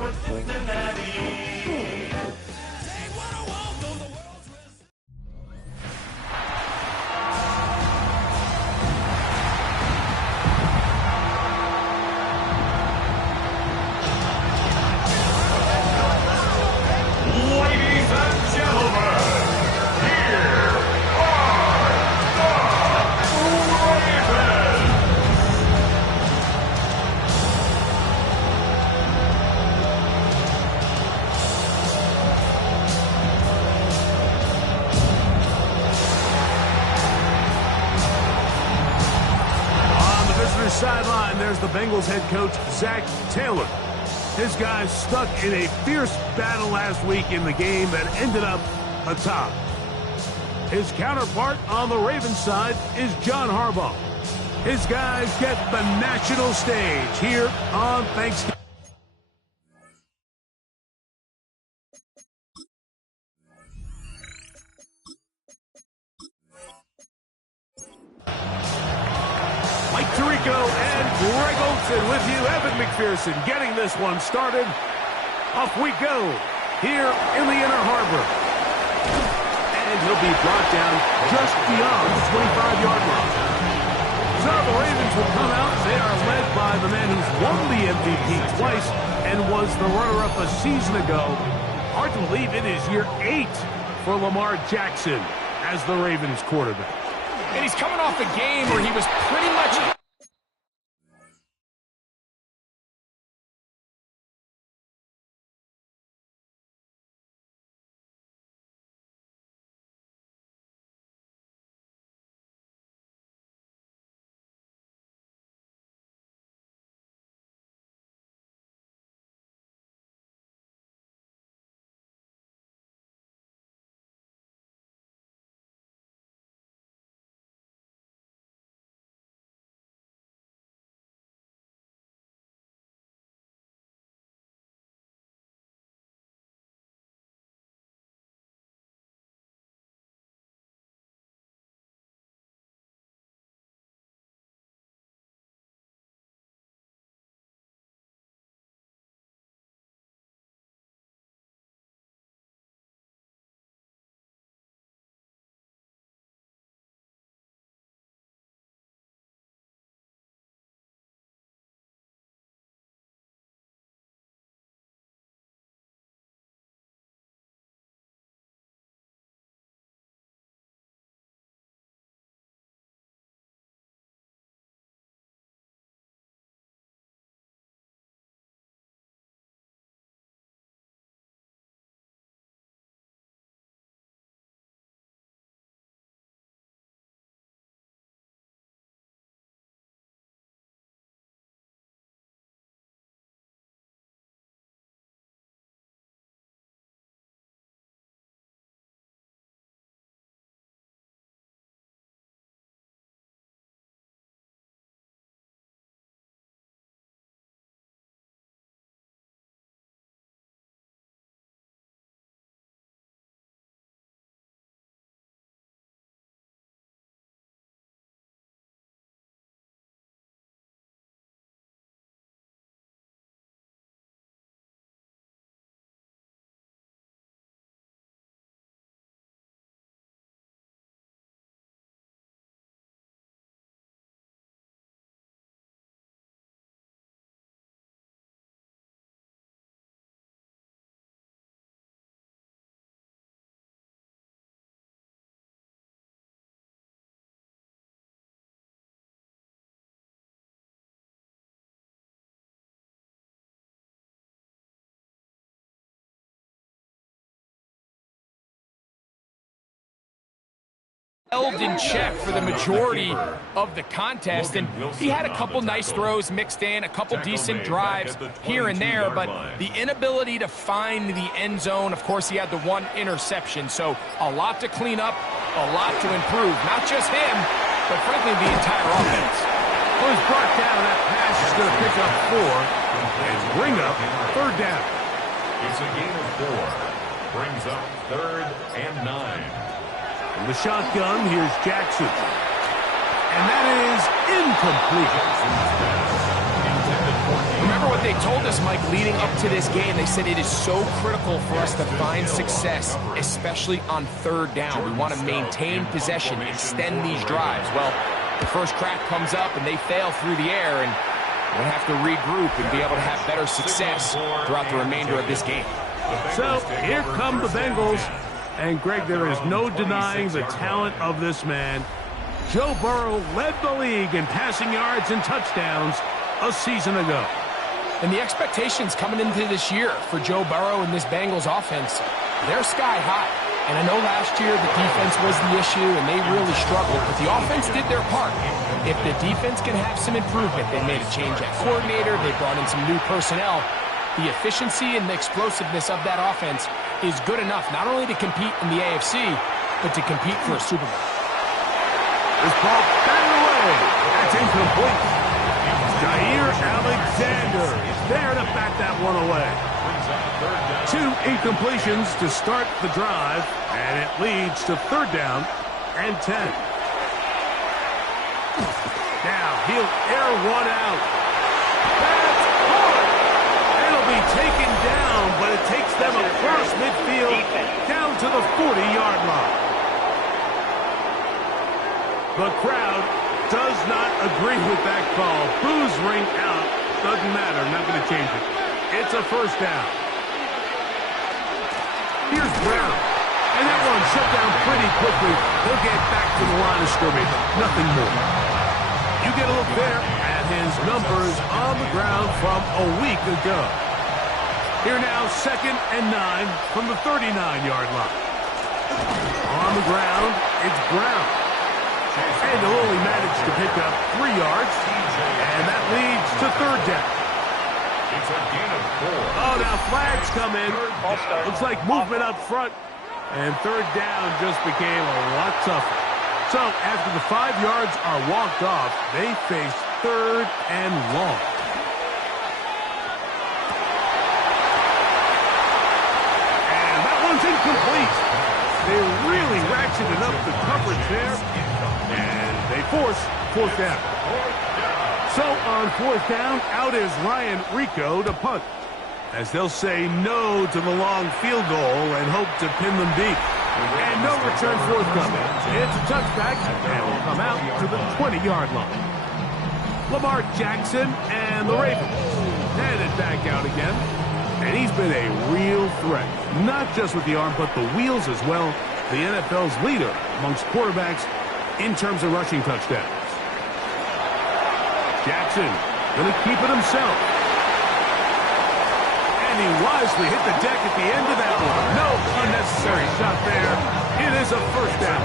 but Cincinnati. Ladies and gentlemen, here are the Ravens. On the visitor's sideline, there's the Bengals head coach, Zach Taylor. His guys stuck in a fierce battle last week in the game that ended up a tie. His counterpart on the Ravens side is John Harbaugh. His guys get the national stage here on Thanksgiving. Mike Tirico and Greg Olsen with you. Evan McPherson getting this one started. Off we go here in the Inner Harbor. And he'll be brought down just beyond the 25-yard line. So the Ravens will come out. They are led by the man who's won the MVP twice and was the runner-up a season ago. Hard to believe it is year 8 for Lamar Jackson as the Ravens quarterback. And he's coming off a game where he was pretty much... held in check for the majority of the contest, and he had a couple nice throws mixed in, a couple decent drives here and there, but the inability to find the end zone, of course, he had the one interception, so a lot to clean up, a lot to improve. Not just him, but frankly, the entire offense. Well, he's brought down. That pass is going to pick up 4 and bring up 3rd down. It's a gain of 4. Brings up 3rd and 9. In the shotgun, here's Jackson. And that is incomplete. Remember what they they told us, Mike, leading up to this game, they said it is so critical for us to find success, especially on third down. We want to maintain possession, extend these drives. Well, the first crack comes up and they fail through the air, and we'll have to regroup and be able to have better success throughout the remainder of this game. So here come the Bengals. And, Greg, there is no denying the talent of this man. Joe Burrow led the league in passing yards and touchdowns a season ago. And the expectations coming into this year for Joe Burrow and this Bengals offense, they're sky high. And I know last year the defense was the issue and they really struggled, but the offense did their part. If the defense can have some improvement, they made a change at coordinator, they brought in some new personnel. The efficiency and the explosiveness of that offense is good enough not only to compete in the AFC, but to compete for a Super Bowl. This ball batted away. That's incomplete. Jair Alexander is there to bat that one away. 2 incompletions to start the drive, and it leads to third down and 10. Now he'll air one out. That's hard. It'll be taken down, but it takes them across midfield down to the 40-yard line. The crowd does not agree with that call. Boos ring out. Doesn't matter. Not going to change it. It's a first down. Here's Brown. And that one shut down pretty quickly. He'll get back to the line of scrimmage. Nothing more. You get a look there at his numbers on the ground from a week ago. Here now, 2nd and 9 from the 39-yard line. On the ground, it's Brown. And he'll only manage to pick up 3 yards, and that leads to third down. It's a gain of 4. Oh, now flags come in. Looks like movement up front, and third down just became a lot tougher. So after the 5 yards are walked off, they face third and long. And that one's incomplete. They really ratcheted up the coverage there. And they force fourth down. So on fourth down, out is Ryan Rico to punt, as they'll say no to the long field goal and hope to pin them deep. And no return forthcoming. It's a touchback, and will come out to the 20-yard line. Lamar Jackson and the Ravens headed back out again. And he's been a real threat, not just with the arm, but the wheels as well. The NFL's leader amongst quarterbacks in terms of rushing touchdowns. Jackson going to keep it himself. And he wisely hit the deck at the end of that one. No unnecessary shot there. It is a first down.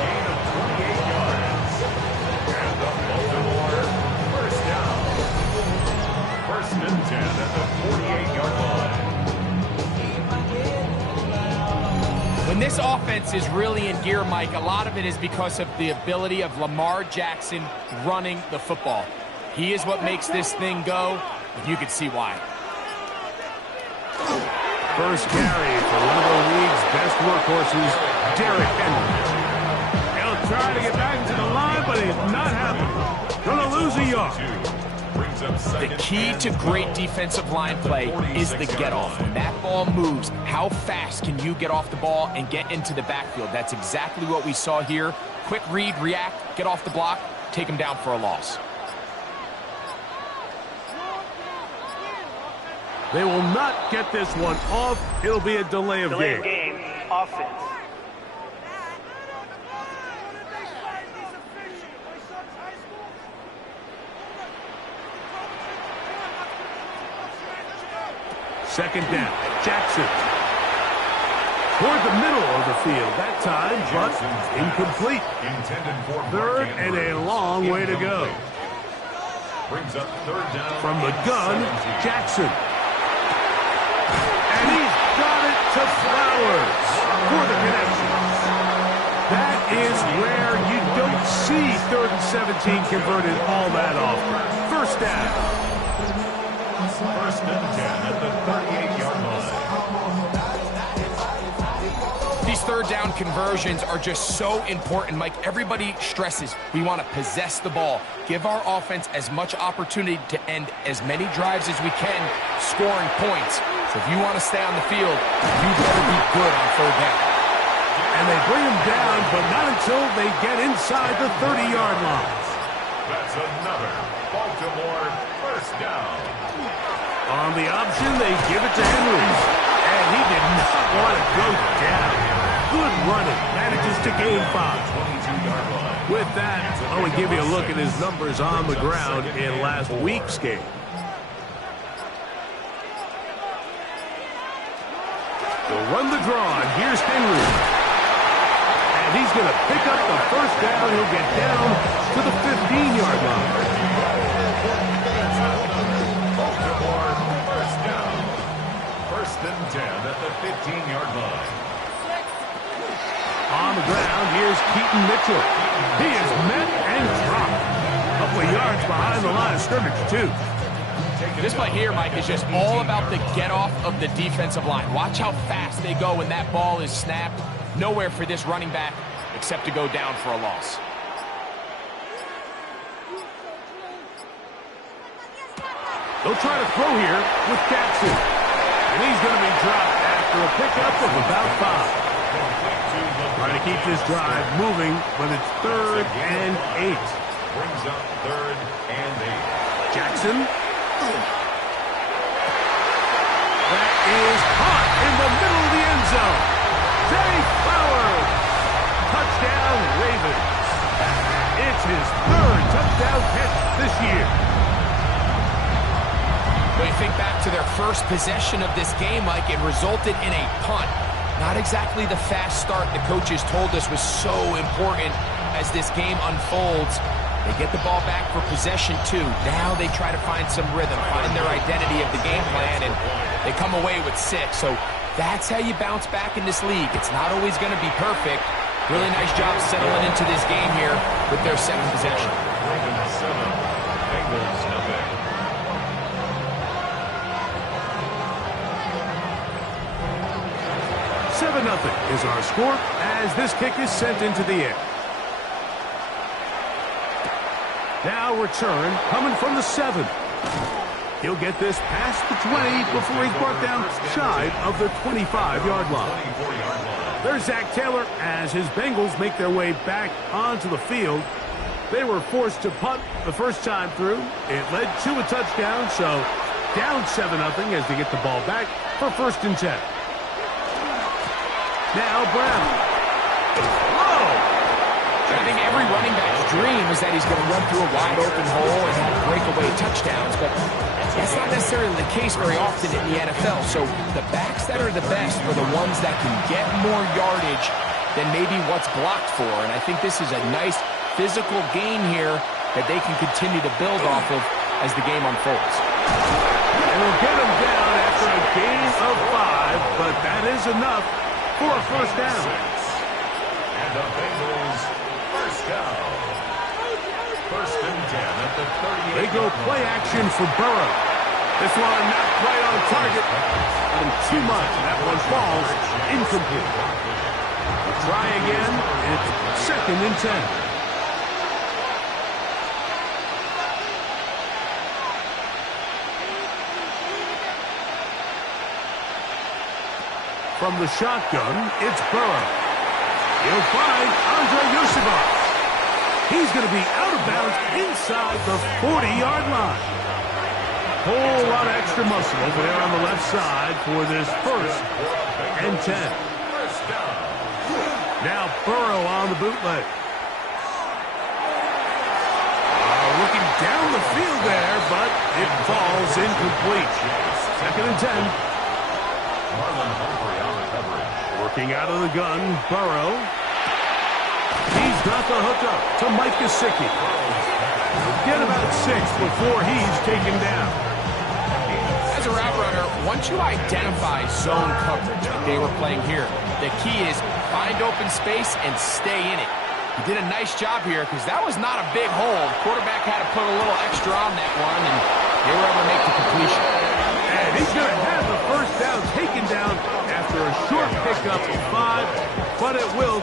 And the Baltimore first down. 1st and 10 at the 48-yard line. When this offense is really in gear, Mike, a lot of it is because of the ability of Lamar Jackson running the football. He is what makes this thing go, and you can see why. First carry for one of the league's best workhorses, Derrick Henry. He'll try to get back to the line, but he's not happening. Going to lose a yard. The key to great defensive line play is the get-off. When that ball moves, how fast can you get off the ball and get into the backfield? That's exactly what we saw here. Quick read, react, get off the block, take him down for a loss. They will not get this one off. It'll be a delay of game. Offense. Second down. Jackson. Toward the middle of the field that time, but incomplete. Third and a long way to go. Brings up third down. From the gun, Jackson. And he's got it to Flowers for the connection. That is where you don't see 3rd and 17 converted all that often. First down. 1st and 10 at the 38-yard line. These third down conversions are just so important, Mike. Everybody stresses we want to possess the ball, give our offense as much opportunity to end as many drives as we can, scoring points. So if you want to stay on the field, you better be good on third down. And they bring him down, but not until they get inside the 30-yard line. That's another Baltimore first down. On the option, they give it to Henry. And he did not want to go down. Good running. Manages to gain 5. 22-yard line. With that, I want to give you a look at his numbers on the ground in last week's game. They'll run the draw, and here's Henry. And he's going to pick up the first down. He'll get down to the 15-yard line. Baltimore first down. First and 10 at the 15-yard line. On the ground, here's Keaton Mitchell. He is met and dropped. A couple of yards behind the line of scrimmage, too. This play here, Mike, is just all about the get-off of the defensive line. Watch how fast they go when that ball is snapped. Nowhere for this running back except to go down for a loss. They'll try to throw here with Jackson. And he's going to be dropped after a pickup of about 5. Trying to keep this drive moving, but it's 3rd and 8. Brings up 3rd and 8. Jackson. That is caught in the middle of the end zone. Zay Flowers. Touchdown, Ravens. It's his 3rd touchdown catch this year. But you think back to their first possession of this game, Mike, it resulted in a punt. Not exactly the fast start the coaches told us was so important as this game unfolds. They get the ball back for possession, too. Now they try to find some rhythm, find their identity of the game plan, and they come away with 6. So that's how you bounce back in this league. It's not always going to be perfect. Really nice job settling into this game here with their 2nd possession. Ravens 7, Bengals nothing. Nothing is our score as this kick is sent into the air. Now return coming from the 7. He'll get this past the 20 before he's brought down shy of the 25-yard line. There's Zach Taylor as his Bengals make their way back onto the field. They were forced to punt the first time through. It led to a touchdown, so down 7-0 as they get the ball back for 1st and 10. Now Brown. Whoa! I think every running back's dream is that he's going to run through a wide open hole and have breakaway touchdowns, but that's not necessarily the case very often in the NFL. So the backs that are the best are the ones that can get more yardage than maybe what's blocked for. And I think this is a nice physical gain here that they can continue to build off of as the game unfolds. And they'll get him down after a gain of 5, but that is enough for a first down. And the Bengals first down. 1st and 10 at the 38. They go play action for Burrow. This one not quite on target. And too much. That one falls incomplete. We'll try again. It's 2nd and 10. From the shotgun, it's Burrow. He'll find Andre Yosifov. He's going to be out of bounds inside the 40-yard line. Whole lot of extra muscle over there on the left side for this 1st and 10. Now Burrow on the bootleg. Looking down the field there, but it falls incomplete. 2nd and 10. Working out of the gun, Burrow. He's got the hookup to Mike Gesicki. Get about 6 before he's taken down. As a route runner, once you identify zone coverage like they were playing here, the key is find open space and stay in it. He did a nice job here because that was not a big hole. The quarterback had to put a little extra on that one, and they were able to make the completion. And he's going to have the first down taken down after a short pickup of 5, but it will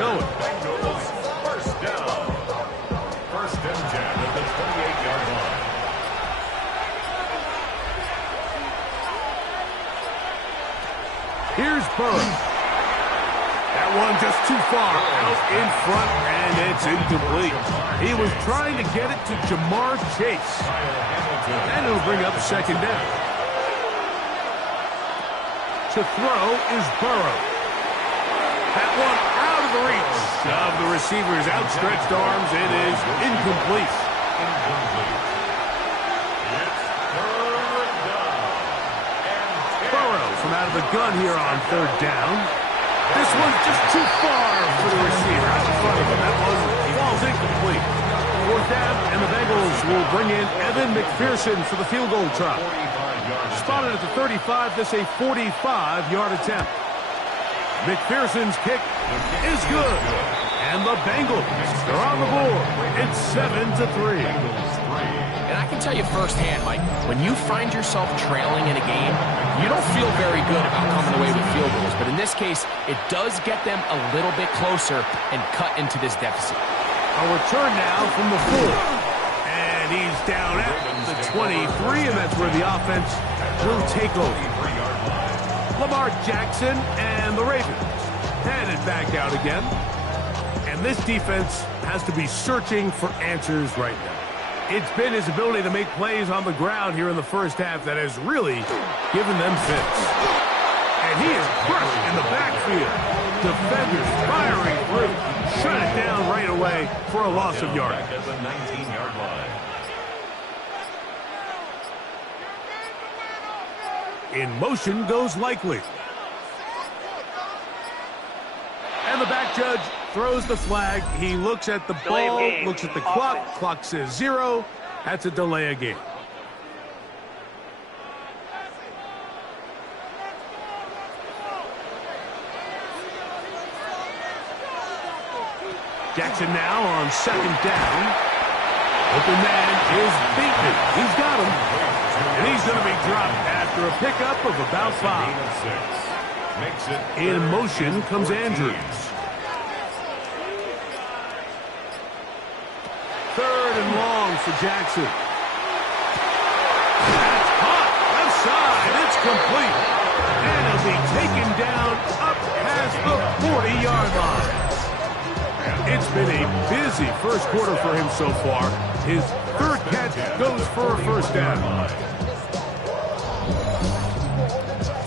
going. Bengals first down. First and 10 at the 28-yard line. Here's Burrow. That one just too far out in front, and it's incomplete. He was trying to get it to Jamar Chase. And it'll bring up second down. To throw is Burrow. That one out of the reach of the receiver's outstretched arms. It is incomplete. Burrow from out of the gun here on third down. This one's just too far for the receiver. Out in front of him. That one falls incomplete. Fourth down, and the Bengals will bring in Evan McPherson for the field goal try. Spotted at the 35, this a 45-yard attempt. McPherson's kick is good. And the Bengals are on the board. It's 7-3. And I can tell you firsthand, Mike, when you find yourself trailing in a game, you don't feel very good about coming away with field goals. But in this case, it does get them a little bit closer and cut into this deficit. A return now from the 4. And he's down at the 23, and that's where the offense will take over. Lamar Jackson and the Ravens headed back out again. And this defense has to be searching for answers right now. It's been his ability to make plays on the ground here in the first half that has really given them fits. And he is crushed in the backfield. Defenders firing through. Shut it down right away for a loss of yardage. At the 19-yard line. In motion goes Likely. And the back judge throws the flag. He looks at the ball, looks at the clock. Clock says 0. That's a delay of game. Jackson now on second down. Open man is beaten. He's got him. And he's going to be dropped after a pickup of about 5. In motion comes Andrews. Third and long for Jackson. That's hot. Left side. It's complete. And he'll be taken down up past the 40-yard line. It's been a busy first quarter for him so far. His third catch goes for a first down.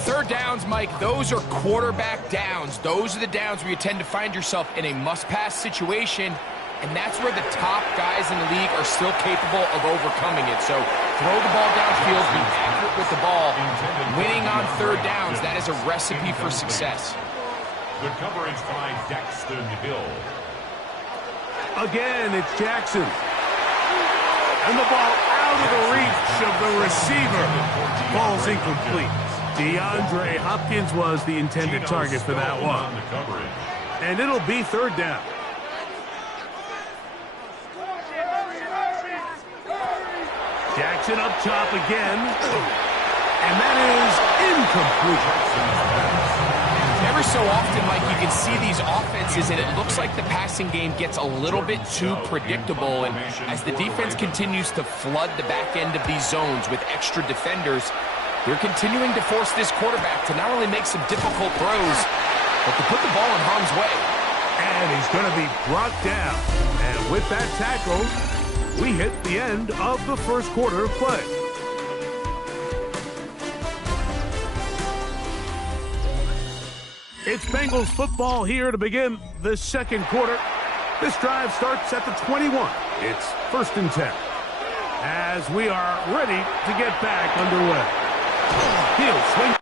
Third downs, Mike, those are quarterback downs. Those are the downs where you tend to find yourself in a must-pass situation, and that's where the top guys in the league are still capable of overcoming it. So throw the ball downfield, be accurate with the ball. Winning on third downs, that is a recipe for success. The coverage by Daxton Hill. Again, it's Jackson. And the ball out of the reach of the receiver. Ball's incomplete. DeAndre Hopkins was the intended target for that one. And it'll be third down. Jackson up top again. And that is incomplete. Every so often, Mike, you can see these offenses, and it looks like the passing game gets a little bit too predictable. And as the defense continues to flood the back end of these zones with extra defenders, they're continuing to force this quarterback to not only make some difficult throws, but to put the ball in harm's way. And he's going to be brought down. And with that tackle, we hit the end of the first quarter of play. It's Bengals football here to begin the second quarter. This drive starts at the 21. It's first and 10. As we are ready to get back underway. He'll swing.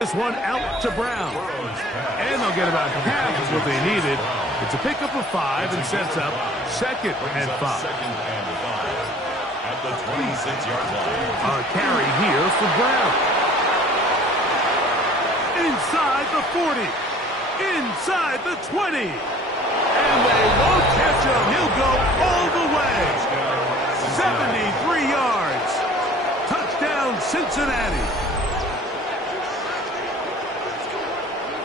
This one out to Brown. And they'll get about half of what they needed. It's a pickup of 5 and sets up 2nd and 5. At the 26-yard line. A carry here for Brown. Inside the 40. Inside the 20. And they won't catch him. He'll go all the way. 73 yards. Touchdown, Cincinnati.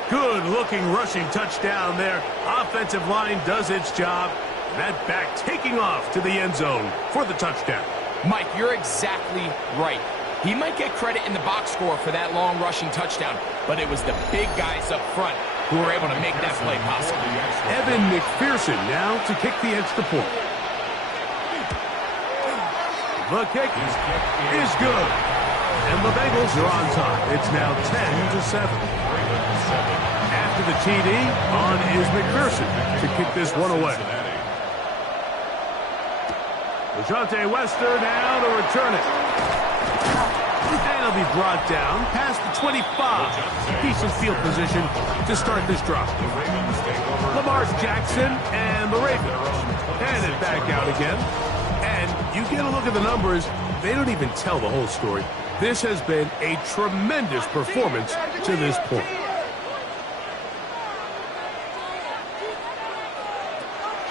Good-looking rushing touchdown there. Offensive line does its job. That back taking off to the end zone for the touchdown. Mike, you're exactly right. He might get credit in the box score for that long rushing touchdown, but it was the big guys up front who were able to make that play possible. Evan McPherson now to kick the extra point. The kick is good. And the Bengals are on top. It's now 10-7. After the TD, on is McPherson to kick this one away. Dejounte Wester now to return it. And he'll be brought down past the 25. Decent field position to start this drive. Lamar Jackson and the Ravens. And it back out again. And you get a look at the numbers, they don't even tell the whole story. This has been a tremendous performance to this point.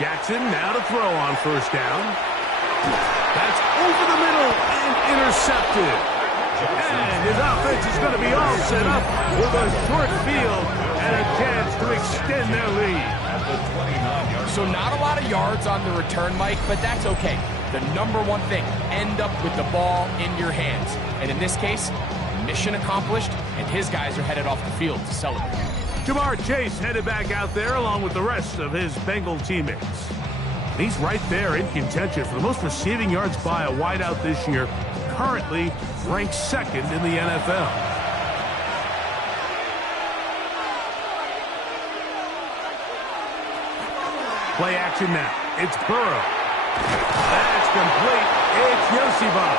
Jackson now to throw on first down. That's over the middle and intercepted. And his offense is going to be all set up with a short field and a chance to extend their lead. So not a lot of yards on the return, Mike, but that's okay. The number one thing, end up with the ball in your hands. And in this case, mission accomplished, and his guys are headed off the field to celebrate. Jamar Chase headed back out there along with the rest of his Bengal teammates. And he's right there in contention for the most receiving yards by a wideout this year, currently ranked 2nd in the NFL. Play action now. It's Burrow. That's complete. It's Yosibov.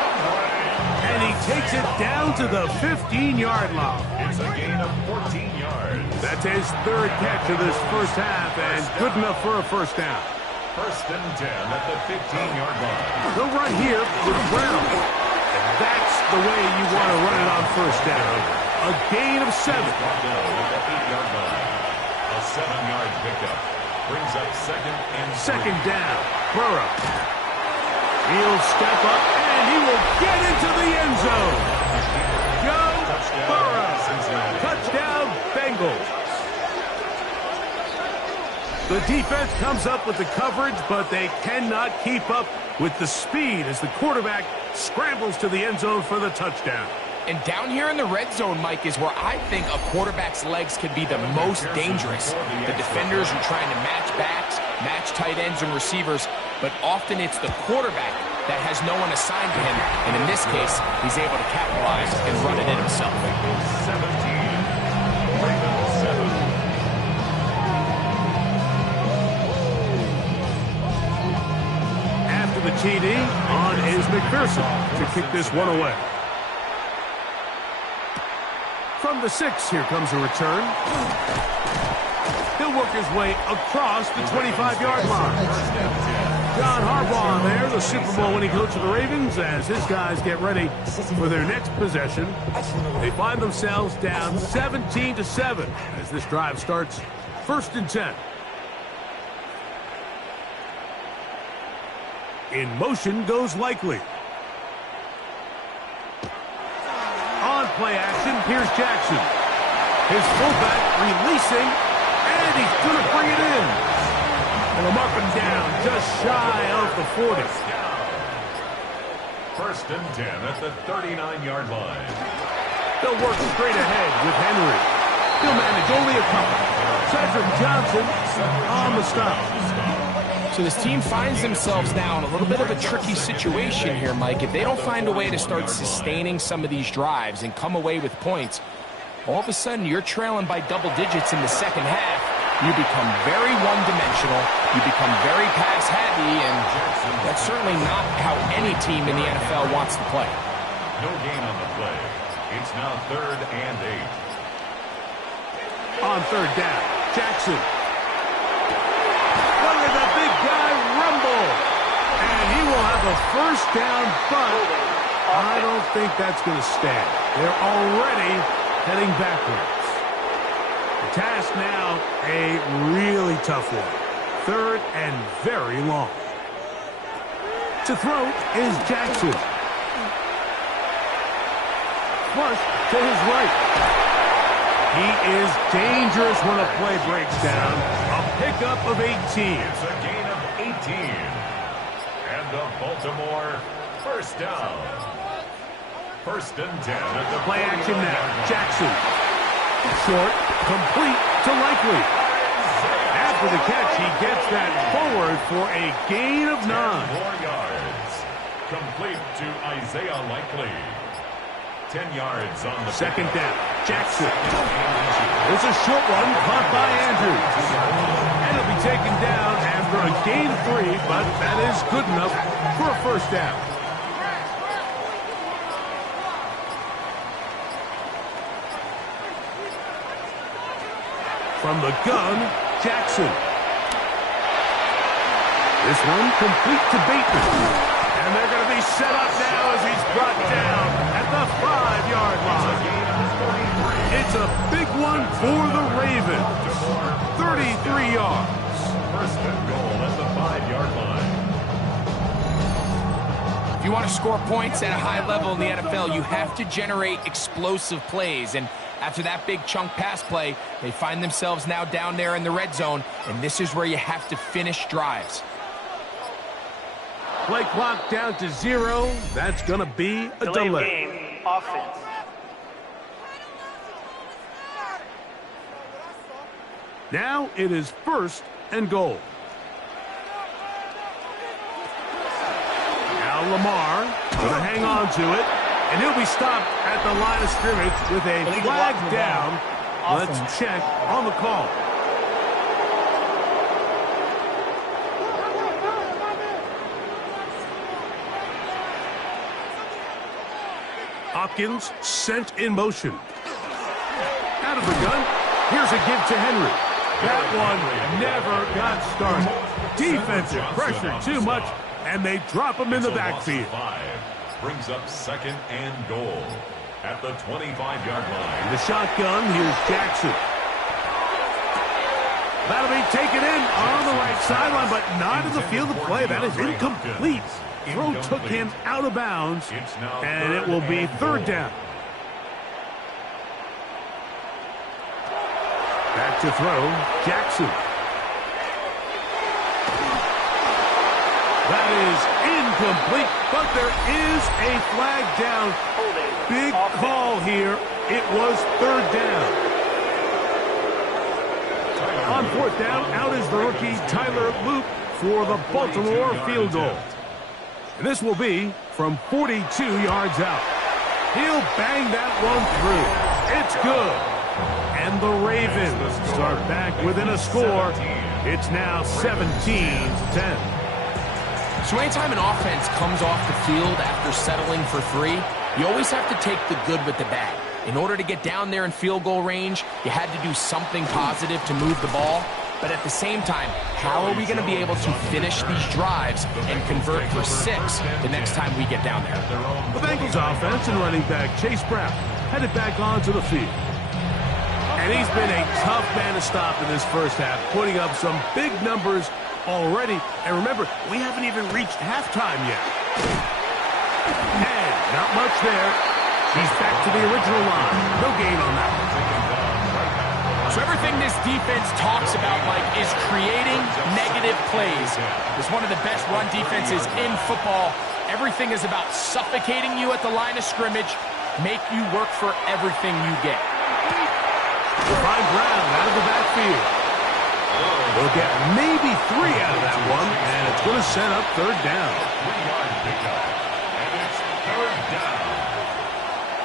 And he takes it down to the 15-yard line. It's a gain of 14 yards. That's his 3rd catch of this first half, and good enough for a first down. 1st and 10 at the 15-yard line. They'll run here with Brown. And that's the way you want to run it on first down. A gain of 7. At the 8-yard line. A 7-yard pickup. Brings up 2nd and 3. 2nd down. Burrow. He'll step up, and he will get into the end zone. Joe Burrow. Touchdown, Bengals. The defense comes up with the coverage, but they cannot keep up with the speed as the quarterback scrambles to the end zone for the touchdown. And down here in the red zone, Mike, is where I think a quarterback's legs can be the most dangerous. The defenders are trying to match backs, match tight ends and receivers, but often it's the quarterback that has no one assigned to him, and in this case, he's able to capitalize and run it in himself. 17. Ravens 7. After the TD, on is McPherson to kick this one away. From the 6, here comes a return. He'll work his way across the 25-yard line. John Harbaugh there, the Super Bowl winning coach of the Ravens, as his guys get ready for their next possession. They find themselves down 17-7 as this drive starts 1st and 10. In motion goes Likely. On play action, here's Jackson. His fullback releasing, and he's going to bring it in. And they'll mark him down just shy of the 40. 1st and 10 at the 39-yard line. They'll work straight ahead with Henry. He'll manage only a couple. Cedric Johnson on the stop. So this team finds themselves now in a little bit of a tricky situation here, Mike. If they don't find a way to start sustaining some of these drives and come away with points, all of a sudden you're trailing by double digits in the second half. You become very one-dimensional. You become very pass-heavy, and that's certainly not how any team in the NFL wants to play. No gain on the play. It's now 3rd and On third down, Jackson. Look at the big guy rumble. And he will have a first down, but I don't think that's going to stand. They're already heading backwards. The task now, a really tough one. Third and very long. To throw is Jackson. Flush to his right. He is dangerous when a play breaks down. A pickup of 18. It's a gain of 18. And the Baltimore first down. First and 10 at the play action now. Jackson. Short, complete to Likely. After the catch, he gets that forward for a gain of 9. more yards. Complete to Isaiah Likely. 10 yards on the second down. Jackson. It's a short one caught by Andrews. And it'll be taken down after a gain of 3, but that is good enough for a first down. From the gun, Jackson. This one complete to Bateman. And they're going to be set up now as he's brought down at the 5-yard line. It's a big one for the Ravens. 33 yards. First and goal at the 5-yard line. If you want to score points at a high level in the NFL, you have to generate explosive plays. And after that big chunk pass play, they find themselves now down there in the red zone, and this is where you have to finish drives. Play clock down to 0. That's going to be a delay. Game offense. Now it is first and goal. Now Lamar going to hang on to it, and he'll be stopped at the line of scrimmage with a flag down. Let's check on the call. Hopkins sent in motion. Out of the gun. Here's a give to Henry. That one never got started. Defensive pressure too much, and they drop him in the backfield. Brings up second and goal at the 25-yard line. The shotgun, here's Jackson. That'll be taken in on the right sideline, but not in the field of play. That is incomplete. Throw took him out of bounds, and it will be third down. Back to throw, Jackson. That is incomplete, but there is a flag down. Big call here. It was third down. On fourth down, out is the rookie Tyler Loop for the Baltimore field goal. And this will be from 42 yards out. He'll bang that one through. It's good. And the Ravens start back within a score. It's now 17-10. So anytime an offense comes off the field after settling for 3, you always have to take the good with the bad. In order to get down there in field goal range, you had to do something positive to move the ball. But at the same time, how are we going to be able to finish these drives and convert for 6 the next time we get down there? The Bengals offense and running back Chase Brown headed back onto the field. And he's been a tough man to stop in this first half, putting up some big numbers already. And remember, we haven't even reached halftime yet. And not much there. He's back to the original line. No gain on that one. So everything this defense talks about, Mike, is creating negative plays. It's one of the best run defenses in football. Everything is about suffocating you at the line of scrimmage, make you work for everything you get. We'll find Brown out of the backfield. We'll get maybe 3 out of that one, and it's going to set up third down. 3-yard pickup, and it's third down.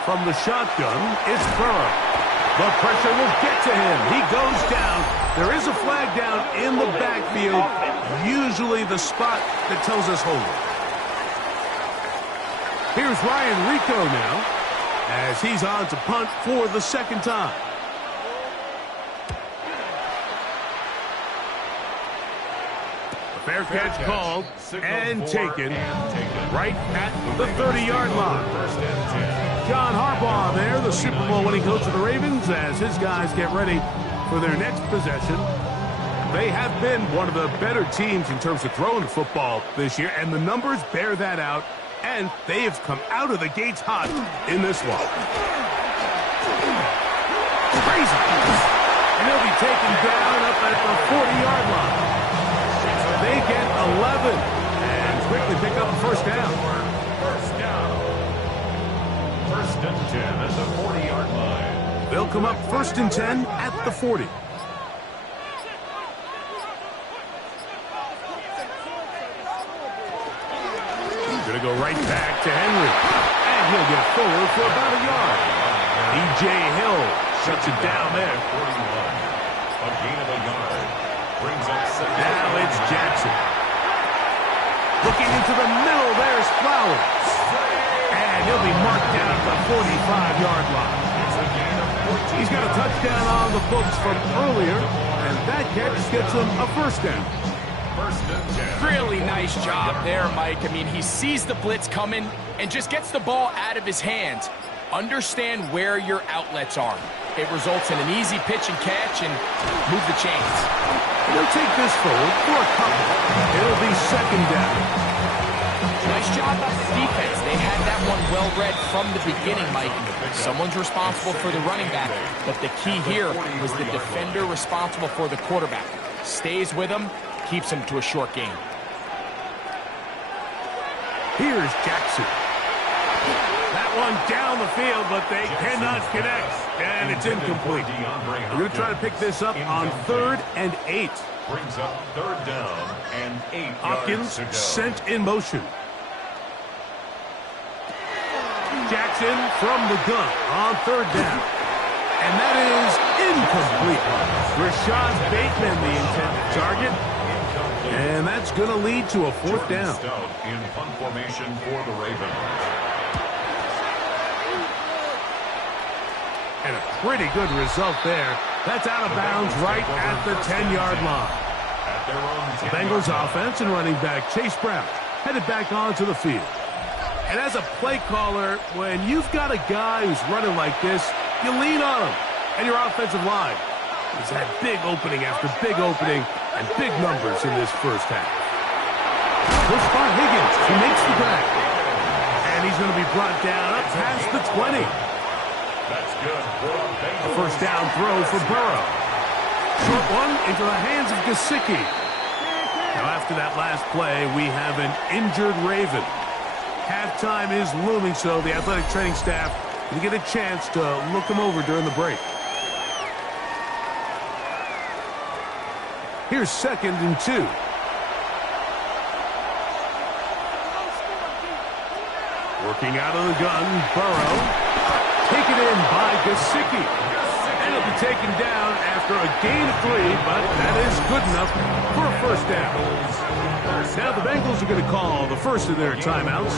From the shotgun, it's Burrow. The pressure will get to him. He goes down. There is a flag down in the backfield, usually the spot that tells us hold it. Here's Ryan Rico now, as he's on to punt for the second time. Fair catch called and taken right at the 30-yard line. John Harbaugh there, the Super Bowl winning coach of the Ravens, as his guys get ready for their next possession. They have been one of the better teams in terms of throwing the football this year, and the numbers bear that out, and they have come out of the gates hot in this one. Crazy. And he'll be taken down up at the 40-yard line. They get 11 and quickly pick up the first down. First and 10 at the 40-yard line. They'll come up first and 10 at the 40. Going to go right back to Henry. And he'll get forward for about a yard. E.J. Hill shuts it down there. 41. A gain of a yard. Brings up second. Now it's Jackson. Looking into the middle, there's Flowers. And he'll be marked down at the 45-yard line. He's got a touchdown on the books from earlier, and that catch gets him a first down. Really nice job there, Mike. I mean, he sees the blitz coming and just gets the ball out of his hands. Understand where your outlets are. It results in an easy pitch and catch and move the chains. He'll take this forward for a couple. It'll be second down. Nice job by the defense. They had that one well read from the beginning, Mike. Someone's responsible for the running back, but the key here was the defender responsible for the quarterback. Stays with him, keeps him to a short game. Here's Jackson. That one down the field, but they cannot connect, and it's incomplete. We're going to try to pick this up on 3rd and 8. Brings up 3rd down and 8 Hopkins yards to go. sent in motion. Jackson from the gun on 3rd down. And that is incomplete. Rashad Bateman, the intended target. And that's going to lead to a 4th down. In punt formation for the Ravens. And a pretty good result there. That's out of bounds right at the 10-yard line. At their own The Bengals offense and running back Chase Brown headed back onto the field. And as a play caller, when you've got a guy who's running like this, you lean on him. And your offensive line has had big opening after big opening and big numbers in this first half. Push by Higgins, who makes the grab. And he's going to be brought down up past the 20. That's good. A first down throw for Burrow. Short one into the hands of Gesicki. Now after that last play, we have an injured Raven. Halftime is looming, so the athletic training staff will get a chance to look him over during the break. Here's 2nd and 2. Working out of the gun, Burrow. Taken in by Gesicki. And he'll be taken down after a gain of 3, but that is good enough for a first down. Now the Bengals are going to call the first of their timeouts.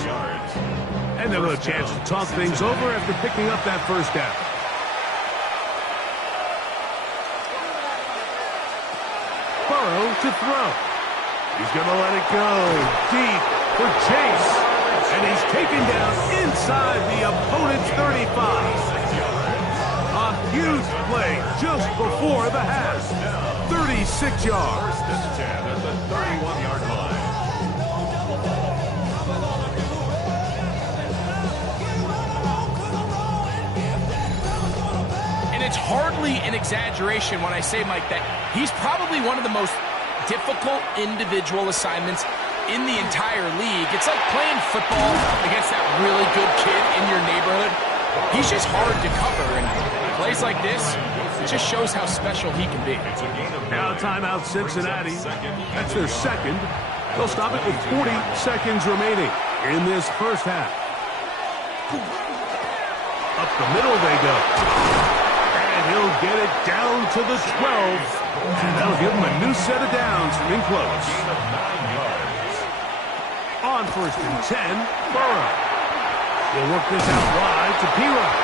And they'll have a chance to talk things over after picking up that first down. Burrow to throw. He's going to let it go deep for Chase. And he's taken down inside the opponent's 35. A huge play just before the half. 36 yards. First and 10 at the 31-yard line. And it's hardly an exaggeration when I say, Mike, that he's probably one of the most difficult individual assignments in the entire league. It's like playing football against that really good kid in your neighborhood. He's just hard to cover, and plays like this, it just shows how special he can be. Now timeout Cincinnati. That's their second. They'll stop it with 40 seconds remaining in this first half. Up the middle they go. And he'll get it down to the 12. And that'll give him a new set of downs from in close. On 1st and 10, Burrow. He'll work this out wide to P-Rod.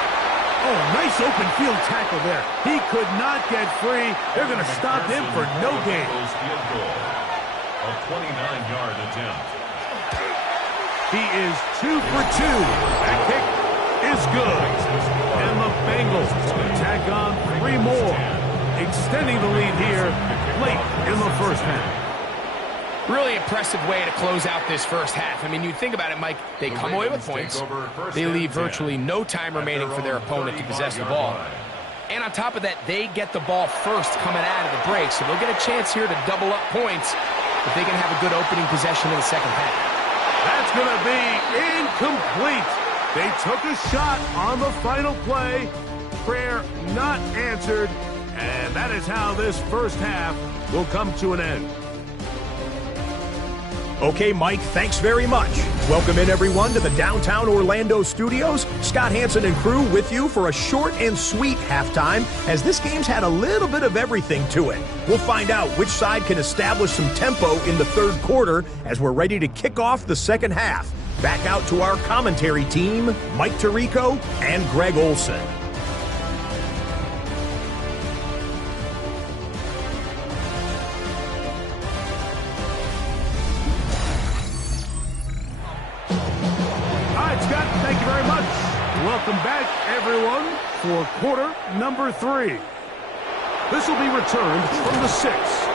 Oh, nice open field tackle there. He could not get free. They're going to stop him for no gain. A 29-yard attempt. He is 2 for 2. That kick is good. And the Bengals tack on 3 more, extending the lead here late in the first half. Really impressive way to close out this first half. I mean, you think about it, Mike, they come away with points. They leave virtually no time remaining for their opponent to possess the ball. And on top of that, they get the ball first coming out of the break, so they'll get a chance here to double up points if they can have a good opening possession in the second half. That's going to be incomplete. They took a shot on the final play. Prayer not answered, and that is how this first half will come to an end. Okay, Mike, thanks very much. Welcome in, everyone, to the downtown Orlando studios. Scott Hansen and crew with you for a short and sweet halftime, as this game's had a little bit of everything to it. We'll find out which side can establish some tempo in the third quarter as we're ready to kick off the second half. Back out to our commentary team, Mike Tirico and Greg Olson. Welcome back, everyone, for quarter number 3. This will be returned from the 6.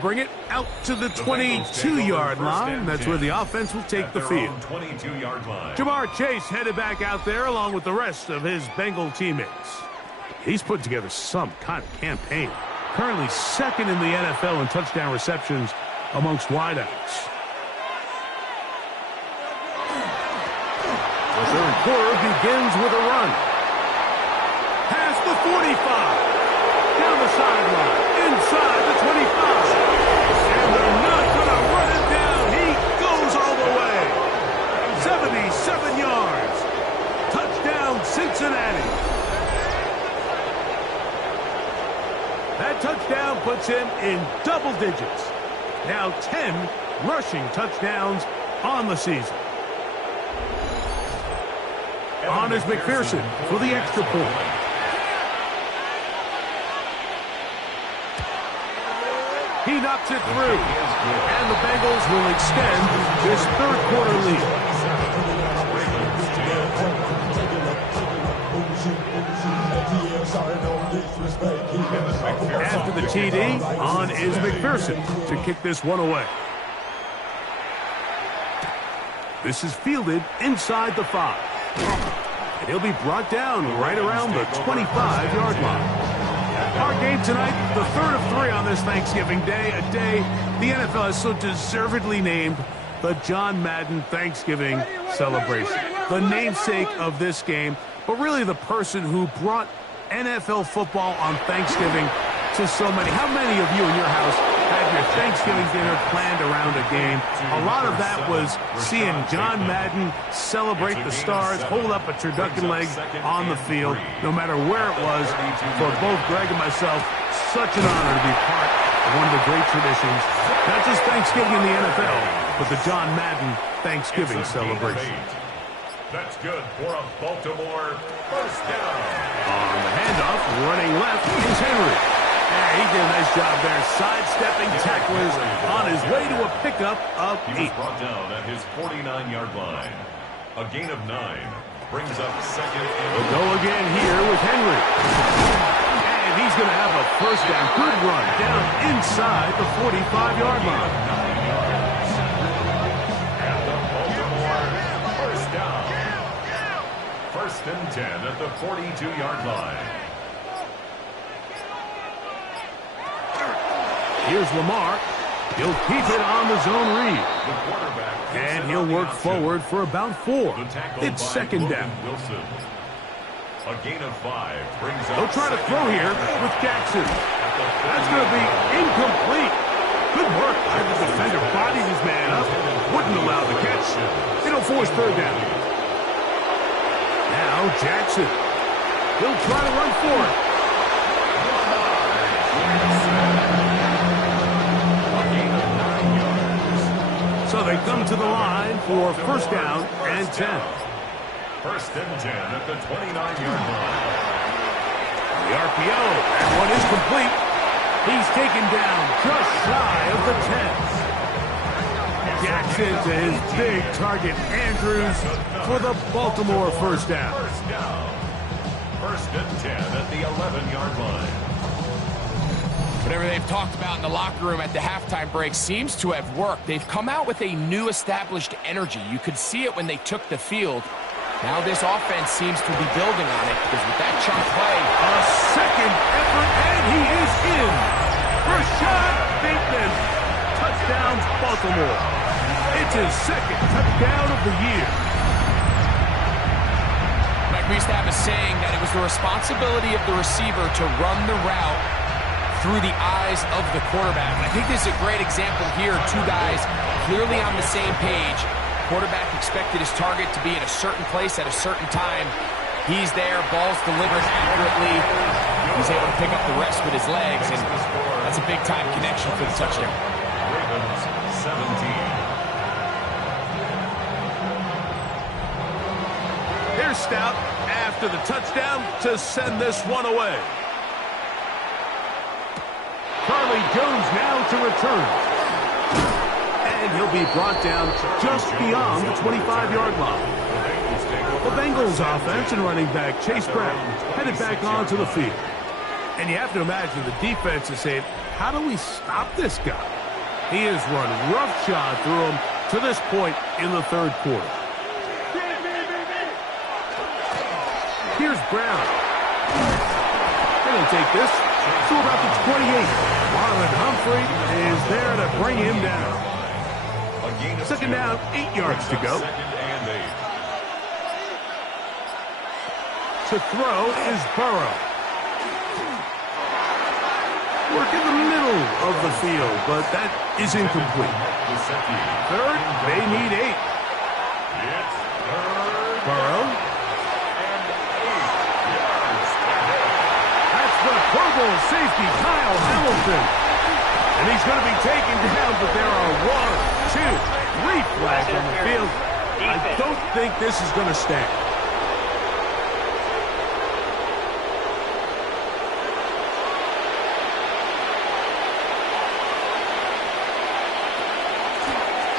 Bring it out to the 22-yard line. That's where the offense will take the field. 22-yard line. Jamar Chase headed back out there along with the rest of his Bengal teammates. He's put together some kind of campaign. Currently second in the NFL in touchdown receptions amongst wideouts. The third quarter begins with a run. Past the 45. Down the sideline. Inside the 25. And they're not going to run it down. He goes all the way. 77 yards. Touchdown, Cincinnati. That touchdown puts him in double digits. Now 10 rushing touchdowns on the season. On is McPherson for the extra point. He knocks it through. And the Bengals will extend this third quarter lead. After the TD, on is McPherson to kick this one away. This is fielded inside the 5. And he'll be brought down right around the 25-yard line. Our game tonight, the third of 3 on this Thanksgiving Day, a day the NFL has so deservedly named the John Madden Thanksgiving celebration. The namesake of this game, but really the person who brought NFL football on Thanksgiving to so many. How many of you in your house had your Thanksgiving dinner planned around a game? A lot of that was seeing John Madden celebrate the stars, hold up a turducken leg on the field, no matter where it was. For both Greg and myself, such an honor to be part of one of the great traditions, not just Thanksgiving in the NFL, but the John Madden Thanksgiving celebration. That's good for a Baltimore first down. On the handoff, running left is Henry. He did a nice job there, sidestepping tacklers on his way to a pickup of 8. He was brought down at his 49-yard line. A gain of 9 brings up second. We'll go again here with Henry. And he's going to have a first down. Good run down inside the 45-yard line. And the Baltimore first down. First and 10 at the 42-yard line. Here's Lamar. He'll keep it on the zone read. And he'll work forward for about 4. It's second down. A gain of 5 brings up. He'll try to throw here with Jackson. That's going to be incomplete. Good work by the defender. Bodied his man up. Wouldn't allow the catch. It'll force third down. Now Jackson. He'll try to run for it. So they come to the line for first down and 10. First and 10 at the 29-yard line. The RPO, that one is complete. He's taken down just shy of the 10. Jackson to his big target, Andrews, for the Baltimore first down. First and 10 at the 11-yard line. Whatever they've talked about in the locker room at the halftime break seems to have worked. They've come out with a new established energy. You could see it when they took the field. Now this offense seems to be building on it because with that chunk play, a second effort, and he is in. Rashad Bateman, touchdown Baltimore. It's his second touchdown of the year. Mike, we used to have a saying that it was the responsibility of the receiver to run the route through the eyes of the quarterback. And I think this is a great example here. 2 guys clearly on the same page. Quarterback expected his target to be in a certain place at a certain time. He's there, ball's delivered accurately. He's able to pick up the rest with his legs, and that's a big-time connection for the touchdown. Ravens 17. Here's Stout after the touchdown to send this one away. Carly Jones now to return. And he'll be brought down just beyond the 25-yard line. The Bengals offense and running back Chase Brown headed back onto the field. And you have to imagine the defense is saying, how do we stop this guy? He has run roughshod through him to this point in the third quarter. Here's Brown. They're going to take this to about the 28. Marlon Humphrey is there to bring him down. Second down, 8 yards to go. To throw is Burrow. Work in the middle of the field, but that is incomplete. Third, they need 8. Burrow. That's the Pro Bowl safety, Kyle Hamilton. And he's going to be taken down, but there are 1, 2, 3 flags on the field. I don't think this is going to stand.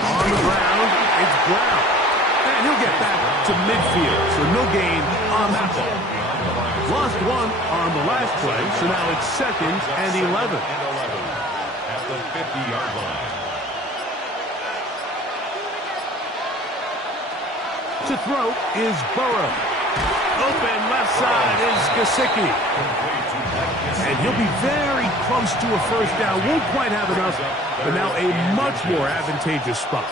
On the ground, it's Brown. And he'll get back to midfield, so no gain on that ball. Lost 1 on the last play, so now it's 2nd and 11. At the 50-yard line. To throw is Burrow. Open left side is Gesicki. And he'll be very close to a first down. Won't quite have enough, but now a much more advantageous spot.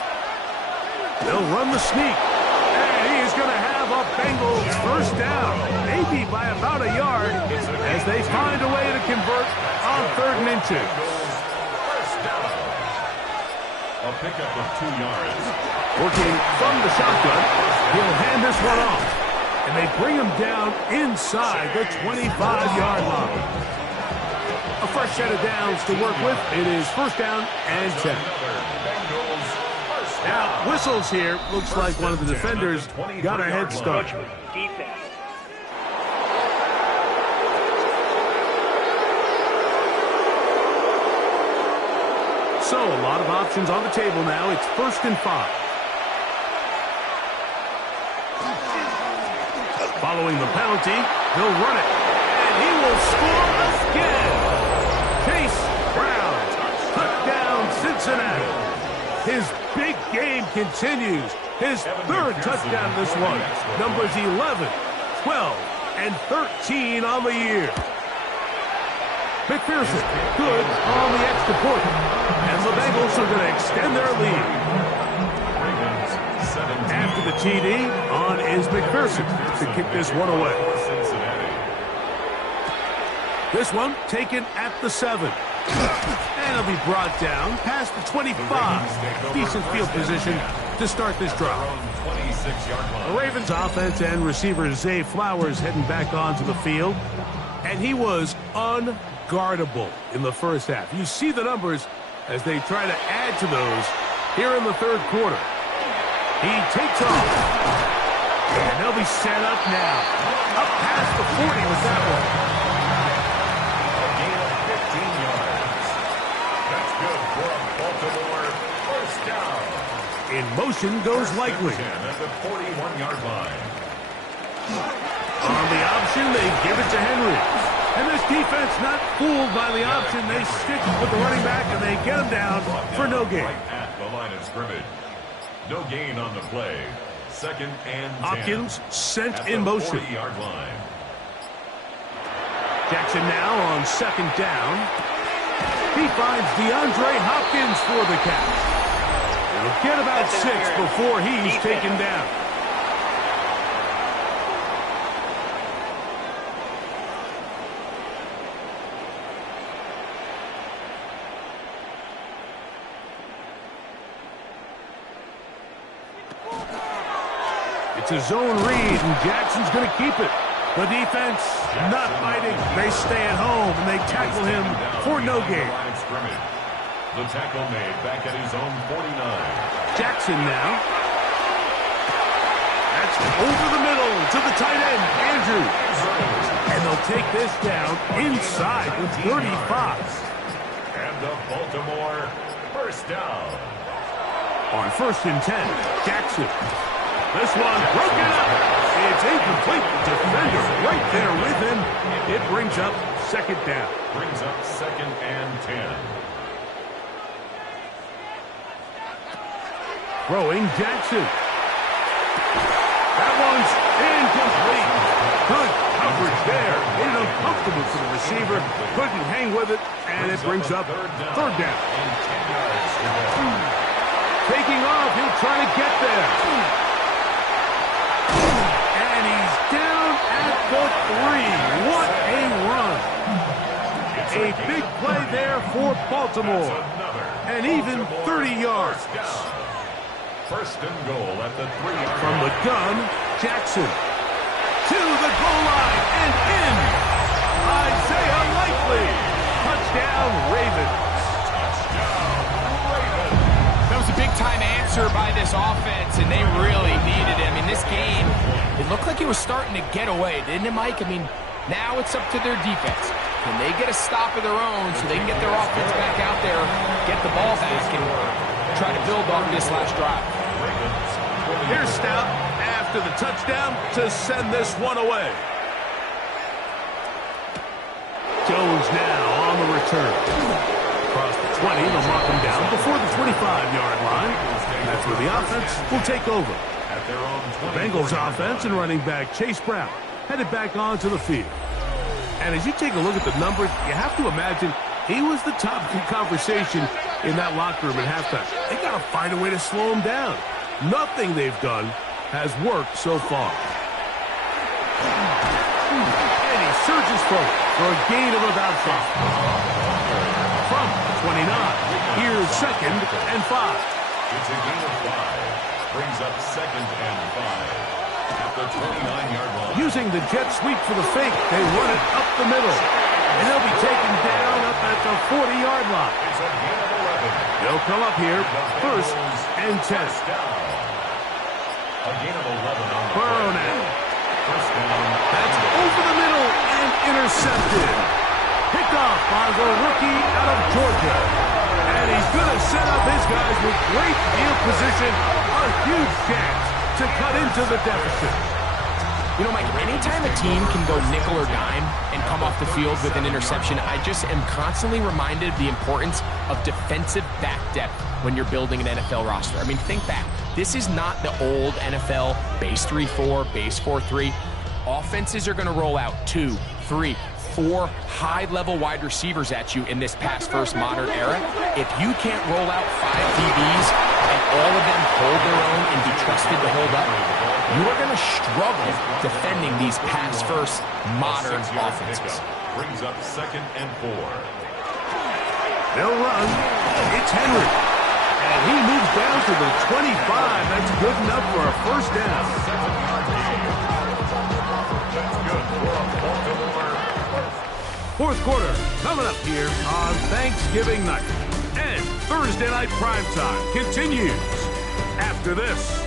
They'll run the sneak. And he is going to have a Bengals first down. Maybe by about a yard as they find a way to convert on 3rd and inches. A pickup of 2 yards. Working from the shotgun, he'll hand this one off. And they bring him down inside the 25-yard line. A fresh set of downs to work with. It is first down and 10. Now, whistles here. Looks like one of the defenders got a head start. So, a lot of options on the table now. It's 1st and 5. Following the penalty, he'll run it. And he will score again. Chase Brown. Touchdown, Cincinnati. His big game continues. His 3rd touchdown this one. Numbers 11, 12, and 13 on the year. McPherson, good on the extra point. And the Bengals are going to extend their lead. After the TD, on is McPherson to kick this one away. This one taken at the 7. And it'll be brought down past the 25. Decent field position to start this drive. The Ravens offense and receiver Zay Flowers heading back onto the field. And he was unguardable in the first half. You see the numbers as they try to add to those here in the third quarter. He takes off. And they'll be set up now. Up past the 40 with that one. A gain of 15 yards. That's good for a Baltimore first down. In motion goes Likely. At the 41-yard line. On the option, they give it to Henry. And this defense not fooled by the option. They stick with the running back, and they get him down for no gain. Right at the line of scrimmage. No gain on the play. 2nd and 10. Hopkins sent in motion. 40-yard line. Jackson now on 2nd down. He finds DeAndre Hopkins for the catch. He'll get about 6 before he's taken down. It's a zone read, and Jackson's going to keep it. The defense not fighting. They stay at home, and they tackle him for no gain. The tackle made back at his own 49. Jackson now. That's over the middle to the tight end, Andrews. And they'll take this down inside the 35. And the Baltimore first down. On 1st and 10, Jackson. This one broken up. It's incomplete. Defender right there with him. It brings up second down. Brings up 2nd and 10. Throwing Jackson. That one's incomplete. Good coverage there. Made it uncomfortable for the receiver. Couldn't hang with it, and it brings up third down. Taking off, he'll try to get there. And he's down at the 3. What a run. A big play there for Baltimore. And even 30 yards. First and goal at the 3-yard From the gun, Jackson. To the goal line and in. Isaiah Likely. Touchdown, Ravens. That was a big-time answer by this offense, and they really needed it. I mean, this game, it looked like it was starting to get away, didn't it, Mike? I mean, now it's up to their defense. Can they get a stop of their own so they can get their offense back out there, get the ball back, and try to build off this last drive? Here's Stout after the touchdown to send this one away. Jones now on the return. Across the 20, they'll mark him down before the 25-yard line. And that's where the offense will take over. The Bengals offense and running back Chase Brown headed back onto the field. And as you take a look at the numbers, you have to imagine he was the topic of conversation in that locker room at halftime. They got to find a way to slow him down. Nothing they've done has worked so far. And he surges forward for a gain of about 5. From 29, here's 2nd and 5. It's a gain of 5. Brings up 2nd and 5. At the 29-yard line. Using the jet sweep for the fake, they run it up the middle. And he'll be taken down up at the 40-yard line. It's a gain of 11. They'll come up here, 1st and 10. A gain of 11 on the Burrow now. First down. That's over the middle and intercepted. Picked off by the rookie out of Georgia. And he's going to set up his guys with great field position. A huge chance to cut into the deficit. You know, Mike, anytime a team can go nickel or dime and come off the field with an interception, I just am constantly reminded of the importance of defensive back depth when you're building an NFL roster. I mean, think back. This is not the old NFL base 3-4, base 4-3. Offenses are going to roll out 2, 3, 4 high-level wide receivers at you in this pass-first modern era. If you can't roll out 5 DBs and all of them hold their own and be trusted to hold up, you are going to struggle defending these pass-first modern offenses. Brings up 2nd and 4. They'll run. It's Henry. And he moves down to the 25. That's good enough for a first down. That's good for a Baltimore. 4th quarter coming up here on Thanksgiving night. And Thursday night primetime continues after this.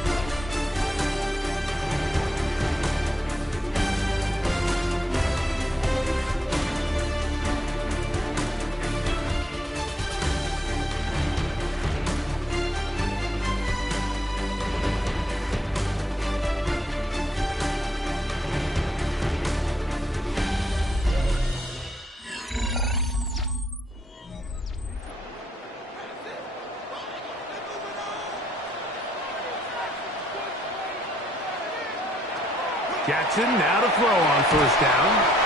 Jackson now to throw on first down.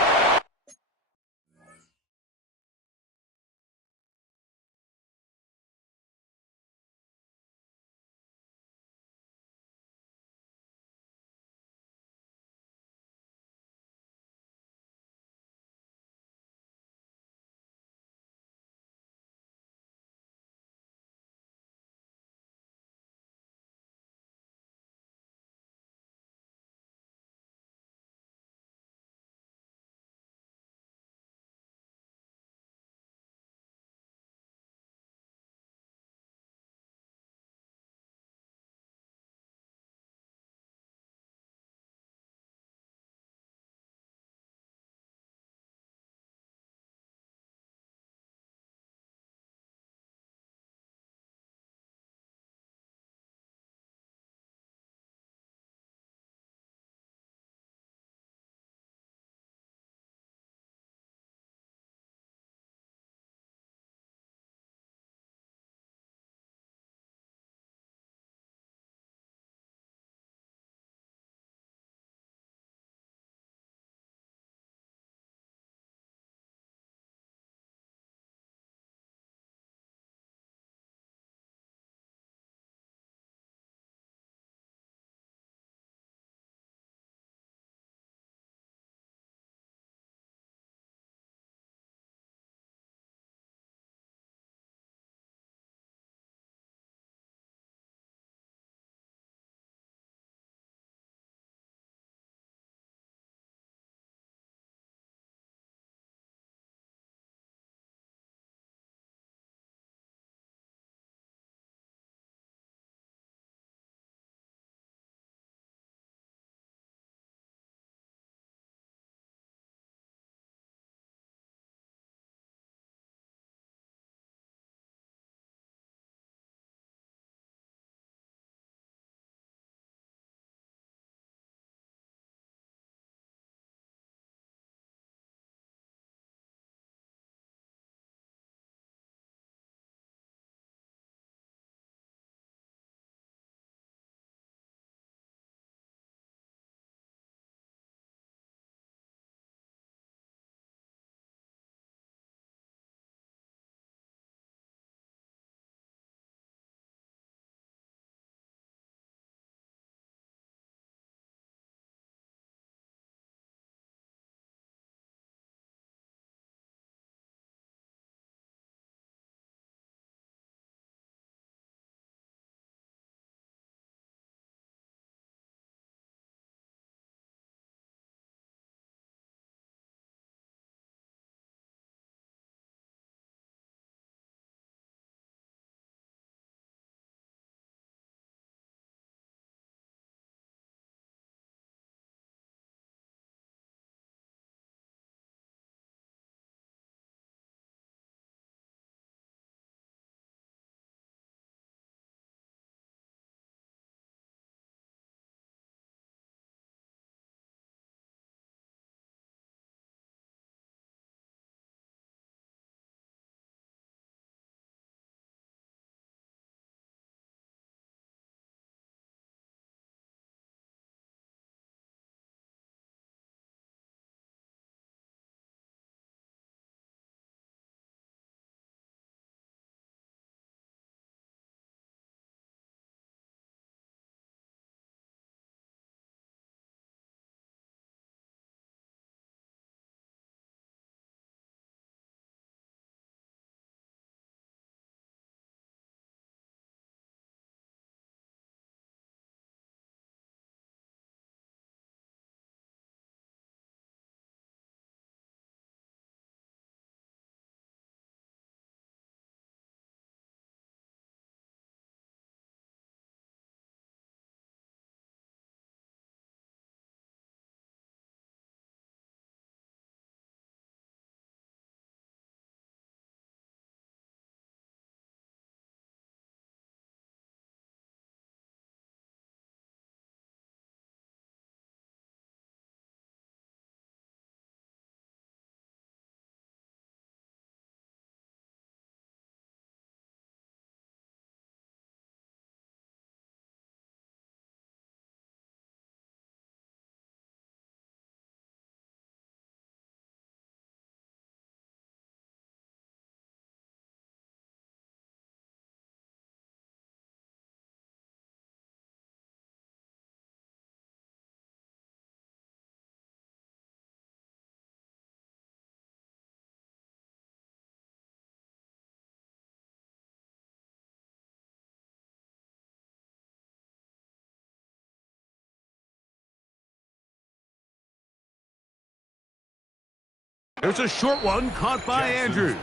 There's a short one caught by Andrews.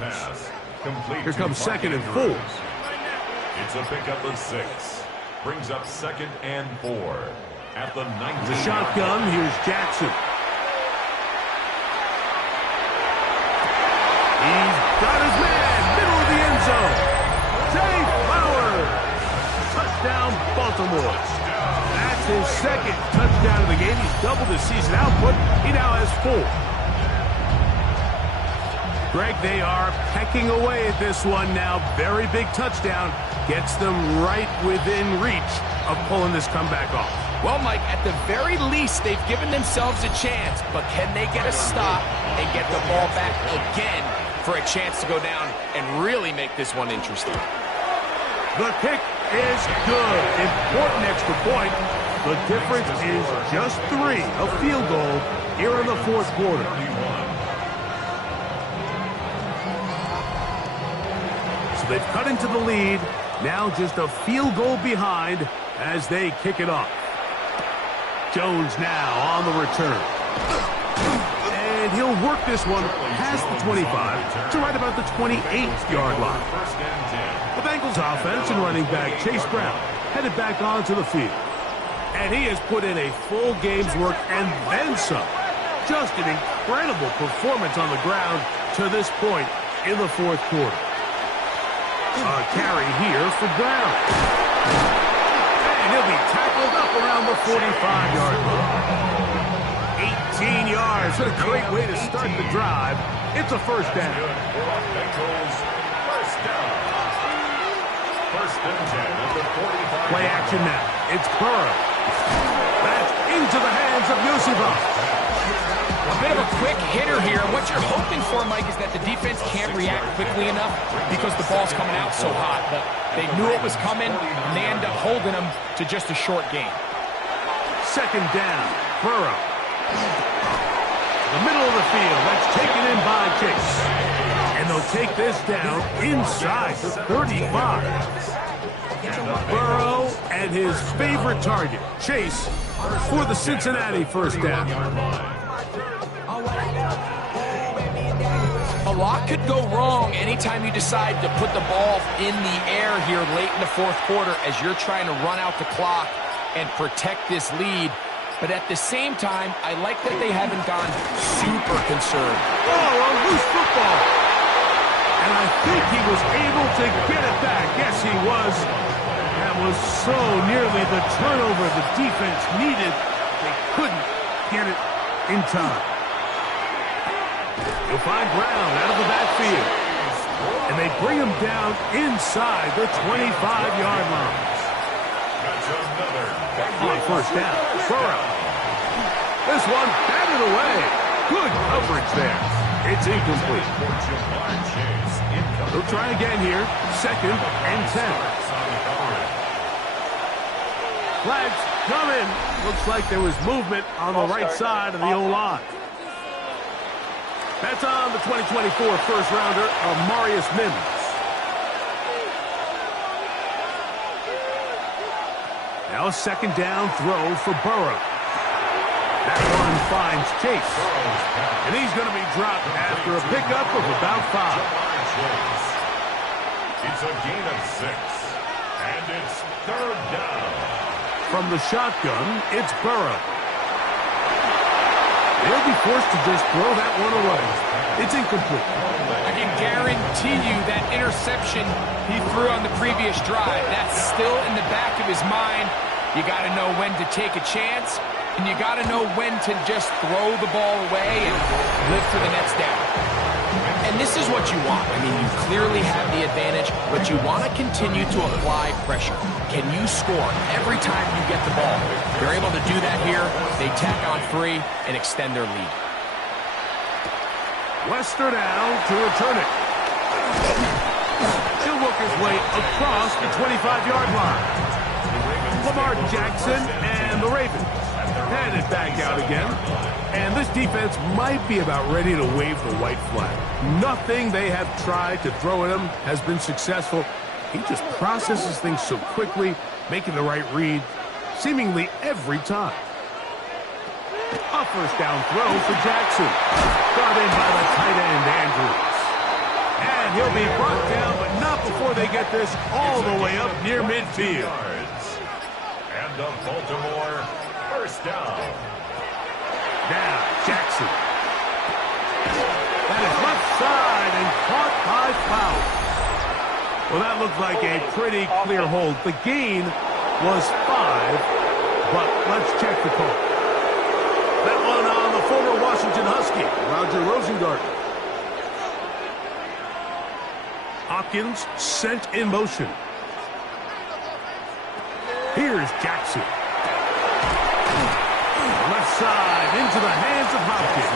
Here comes 2nd and 4. It's a pickup of 6. Brings up 2nd and 4. At the 19. The shotgun, here's Jackson. He's got his man, middle of the end zone. Zay Flowers. Touchdown, Baltimore. That's his 2nd touchdown of the game. He's doubled his season output. He now has 4. Greg, they are pecking away at this one now. Very big touchdown. Gets them right within reach of pulling this comeback off. Well, Mike, at the very least, they've given themselves a chance. But can they get a stop and get the ball back again for a chance to go down and really make this one interesting? The kick is good. Important extra point. The difference is just 3. A field goal here in the 4th quarter. So they've cut into the lead. Now just a field goal behind as they kick it off. Jones now on the return. And he'll work this one past the 25 to right about the 28-yard line. The Bengals offense and running back Chase Brown headed back onto the field. And he has put in a full game's work and then some. Just an incredible performance on the ground to this point in the 4th quarter. A carry here for Brown. And he'll be tackled up around the 45-yard line. 18 yards. What a great way to start the drive. It's a first down. First and 10 at the 45. Play action now. It's Burrow. That's into the hands of Yusufov. A bit of a quick hitter here. What you're hoping for, Mike, is that the defense can't react quickly enough because the ball's coming out so hot. But they knew it was coming, and they end up holding them to just a short game. 2nd down. Burrow. The middle of the field. That's taken in by Chase. And they'll take this down inside the 35. Burrow and his favorite target, Chase, for the Cincinnati first down. A lot could go wrong anytime you decide to put the ball in the air here late in the 4th quarter as you're trying to run out the clock and protect this lead. But at the same time, I like that they haven't gone super concerned. Oh, a loose football. And I think he was able to get it back. Yes, he was. That was so nearly the turnover the defense needed. They couldn't get it in time. You'll find Brown out of the backfield. And they bring him down inside the 25-yard line. On first down, Burrow. This one batted away. Good coverage there. It's incomplete. They'll try again here. 2nd and 10. Flags coming. Looks like there was movement on the right side of the O-line. That's on the 2024 first-rounder, Amarius Mims. Now a 2nd down throw for Burrow. That one finds Chase. And he's going to be dropped after a pickup of about 5. It's a gain of 6. And it's 3rd down. From the shotgun, it's Burrow. They'll be forced to just throw that one away. It's incomplete. I can guarantee you that interception he threw on the previous drive, that's still in the back of his mind. You got to know when to take a chance, and you got to know when to just throw the ball away and live for the next down. And this is what you want. I mean, you clearly have the advantage, but you want to continue to apply pressure. Can you score every time you get the ball? They're able to do that here. They tack on 3 and extend their lead. Wester now to return it. He'll work his way across the 25-yard line. Lamar Jackson and the Ravens headed back out again. And this defense might be about ready to wave the white flag. Nothing they have tried to throw at him has been successful. He just processes things so quickly, making the right read seemingly every time. A first down throw for Jackson. Brought in by the tight he'll be brought down, but not before they get this all the way up near midfield. And the Baltimore first down. Now, Jackson. That is left side and caught by Foul. Well, that looked like a pretty clear hold. The gain was 5, but let's check the call. That one on the former Washington Husky, Roger Rosengarten. Hopkins sent in motion. Here's Jackson. Left side into the hands of Hopkins.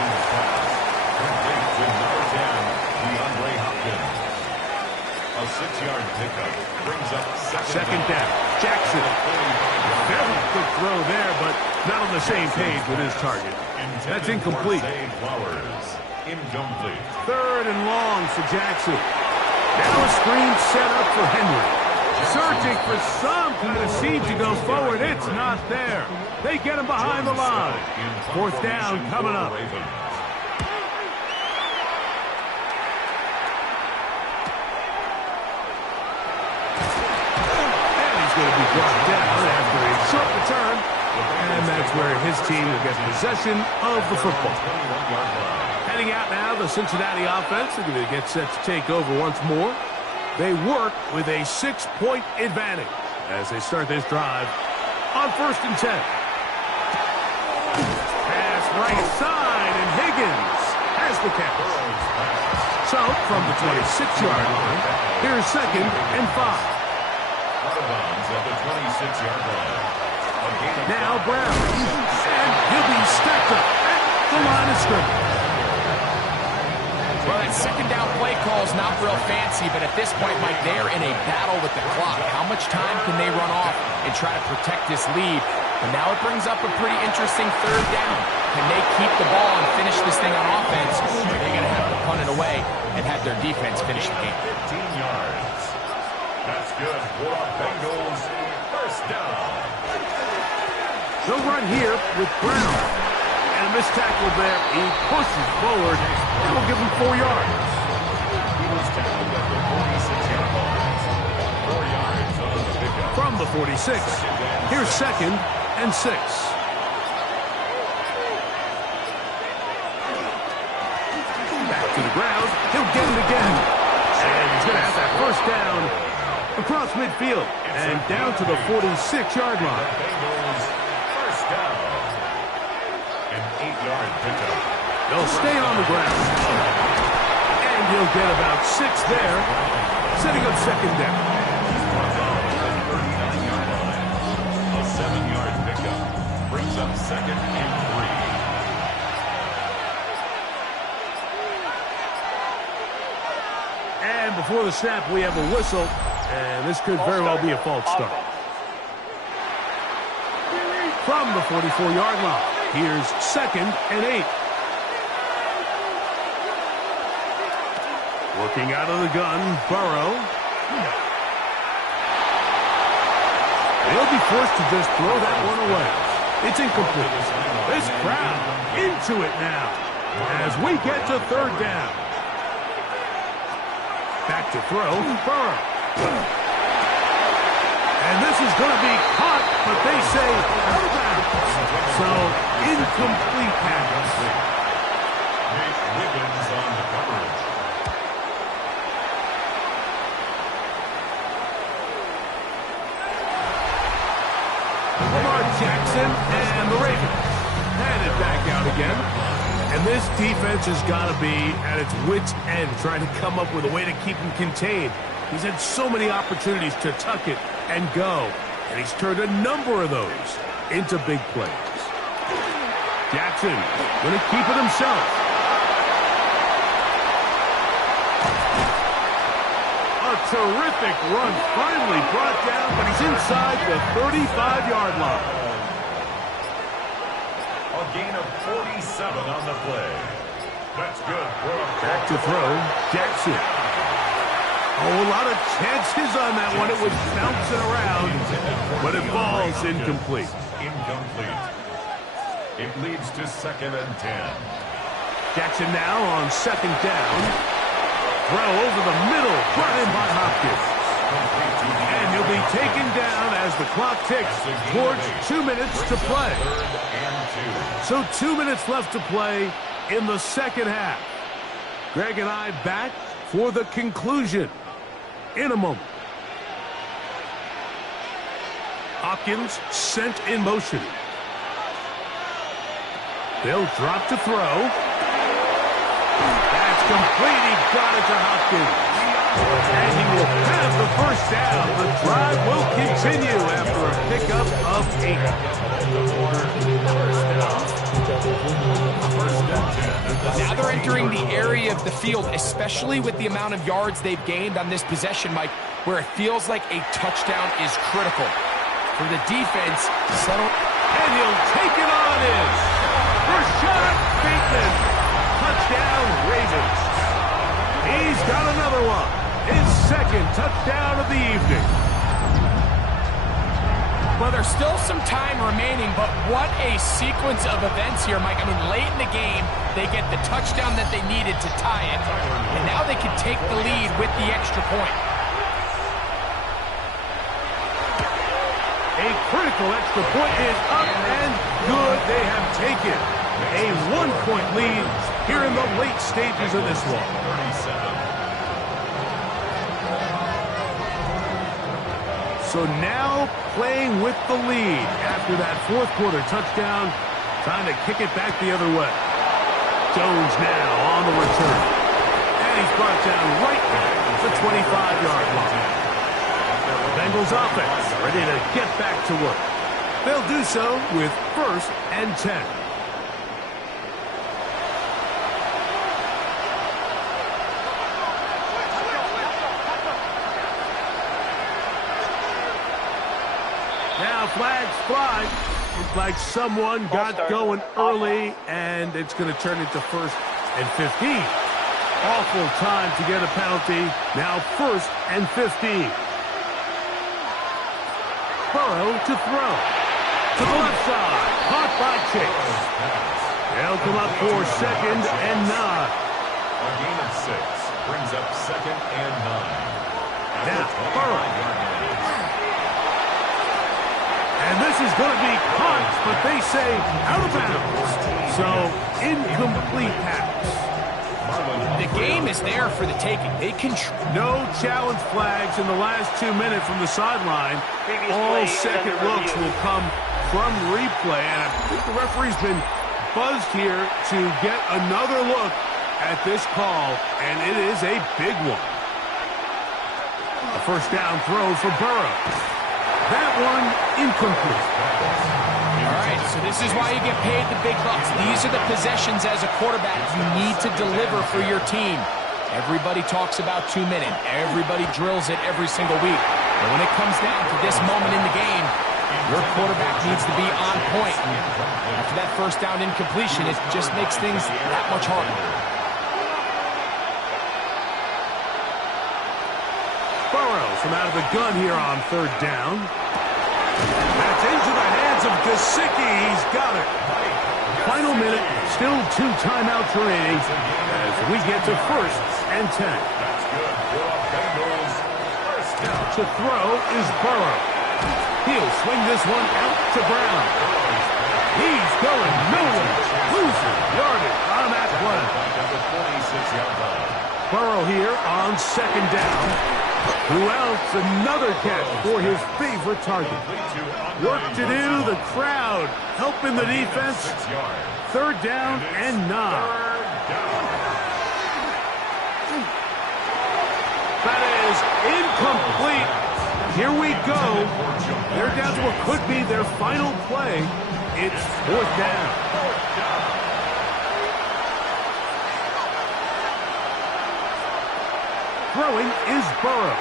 A 6-yard pickup brings up second down. Jackson. Very good throw there, but not on the same page with his target. That's incomplete. Incomplete. Third and long for Jackson. Now a screen set up for Henry. Searching for some kind of seed to go forward. It's not there. They get him behind the line. Fourth down coming up. Going to be brought down after a short return, and that's where his team will get possession of the football. Heading out now, the Cincinnati offense are going to get set to take over once more. They work with a 6-point advantage as they start this drive on 1st and 10. Pass right side, and Higgins has the catch. So, from the 26-yard line, here's 2nd and 5. Out of bounds at the 26-yard line. Now Brown. And he'll be stacked up at the line of scrimmage. Well, that second down play call is not real fancy, but at this point, Mike, they're in a battle with the clock. How much time can they run off and try to protect this lead? And now it brings up a pretty interesting 3rd down. Can they keep the ball and finish this thing on offense? Or are they going to have to punt it away and have their defense finish the game? 15 yards. That's good for the Bengals. First down. They'll run here with Brown. And a missed tackle there. He pushes forward. That will give him 4 yards. He was tackled at the 46-yard line. 4 yards on the pickup. From the 46. Here's 2nd and 6. Back to the ground. He'll get it again. And he's going to have that first down across midfield and down to the 46-yard line. Bengals first down. An 8-yard pickup. They'll stay on the ground. And he'll get about 6 there, setting up 2nd down. A 7-yard pickup brings up 2nd and 3. And before the snap, we have a whistle. And this could very well be a false start. From the 44-yard line, here's 2nd and 8. Working out of the gun, Burrow. They'll be forced to just throw that one away. It's incomplete. This crowd into it now as we get to 3rd down. Back to throw, Burrow. And this is going to be caught, but they say out of bounds. So, incomplete pass. Nick Wiggins on the coverage. Lamar Jackson and the Ravens headed back out again. And this defense has got to be at its wits' end, trying to come up with a way to keep him contained. He's had so many opportunities to tuck it and go, and he's turned a number of those into big plays. Jackson going to keep it himself. A terrific run, finally brought down, but he's inside the 35-yard line. A gain of 47 on the play. That's good for a back to throw, Jackson. Oh, a lot of chances on that one. It was bouncing around, but it falls incomplete. Incomplete. It leads to 2nd and 10. Jackson now on 2nd down. Throw over the middle, brought in by Hopkins. And he'll be taken down as the clock ticks towards 2 minutes to play. So 2 minutes left to play in the second half. Greg and I back for the conclusion in a moment. Hopkins sent in motion. They'll drop to throw. That's complete. He got it to Hopkins. And he will have the first down. The drive will continue after a pickup of 8. Now they're entering the area of the field, especially with the amount of yards they've gained on this possession, Mike, where it feels like a touchdown is critical. For the defense, settle. And he'll take it on in. Rashad Bateman. Touchdown, Ravens. He's got another one. His second touchdown of the evening. Well, there's still some time remaining, but what a sequence of events here, Mike. I mean, late in the game, they get the touchdown that they needed to tie it, and now they can take the lead with the extra point. A critical extra point is up and good. They have taken a 1-point lead here in the late stages of this one. So now playing with the lead after that fourth quarter touchdown, trying to kick it back the other way. Jones now on the return. And he's brought down right at the 25-yard line. Bengals offense ready to get back to work. They'll do so with 1st and 10. Now flags fly. Looks like someone got going early, and it's going to turn into 1st and 15. Awful time to get a penalty. Now 1st and 15. Burrow to throw. To the left side. Caught by Chase. They'll come up for 2nd and 9. A gain of 6 brings up 2nd and 9. Now, Burrow. And this is going to be caught, but they say out of bounds. So, incomplete pass. The game is there for the taking. They control. No challenge flags in the last 2 minutes from the sideline. All second looks will come from replay. And I think the referee's been buzzed here to get another look at this call, and it is a big one. A first down throw for Burrow. That one incomplete. All right, so this is why you get paid the big bucks. These are the possessions as a quarterback you need to deliver for your team. Everybody talks about 2 minutes. Everybody drills it every single week. But when it comes down to this moment in the game, your quarterback needs to be on point. After that first down incompletion, it just makes things that much harder. Burrow from out of the gun here on 3rd down. That's into the hands of Gesicki. He's got it. Final minute, still 2 timeouts remaining as we get to 1st and 10. That's good for Bengals. First down. To throw is Burrow. He'll swing this one out to Brown. He's going nowhere. Losing yardage on that play. Burrow here on 2nd down. Who else? Another catch for his favorite target. Work to do. The crowd helping the defense. 3rd down and 9. That is incomplete. Here we go. They're down to what could be their final play. It's 4th down. Throwing is Burrow.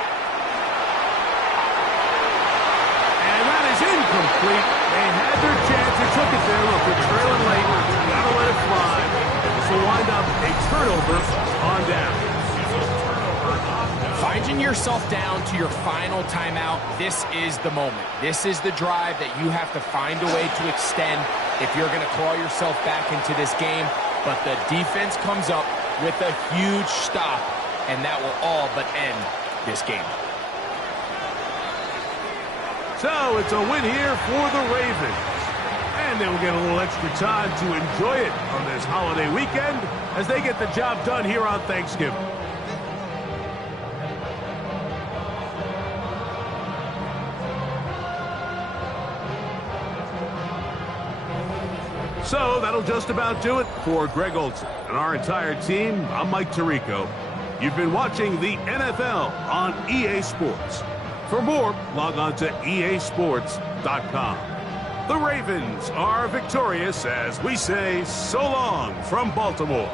And that is incomplete. They had their chance. They took it there. Look, they're trailing late. Gotta let it fly. This will wind up a turnover on down. Finding yourself down to your final timeout, this is the moment. This is the drive that you have to find a way to extend if you're going to claw yourself back into this game. But the defense comes up with a huge stop and that will all but end this game. So it's a win here for the Ravens. And they will get a little extra time to enjoy it on this holiday weekend as they get the job done here on Thanksgiving. So that'll just about do it for Greg Olsen and our entire team. I'm Mike Tirico. You've been watching the NFL on EA Sports. For more, log on to easports.com. The Ravens are victorious as we say so long from Baltimore.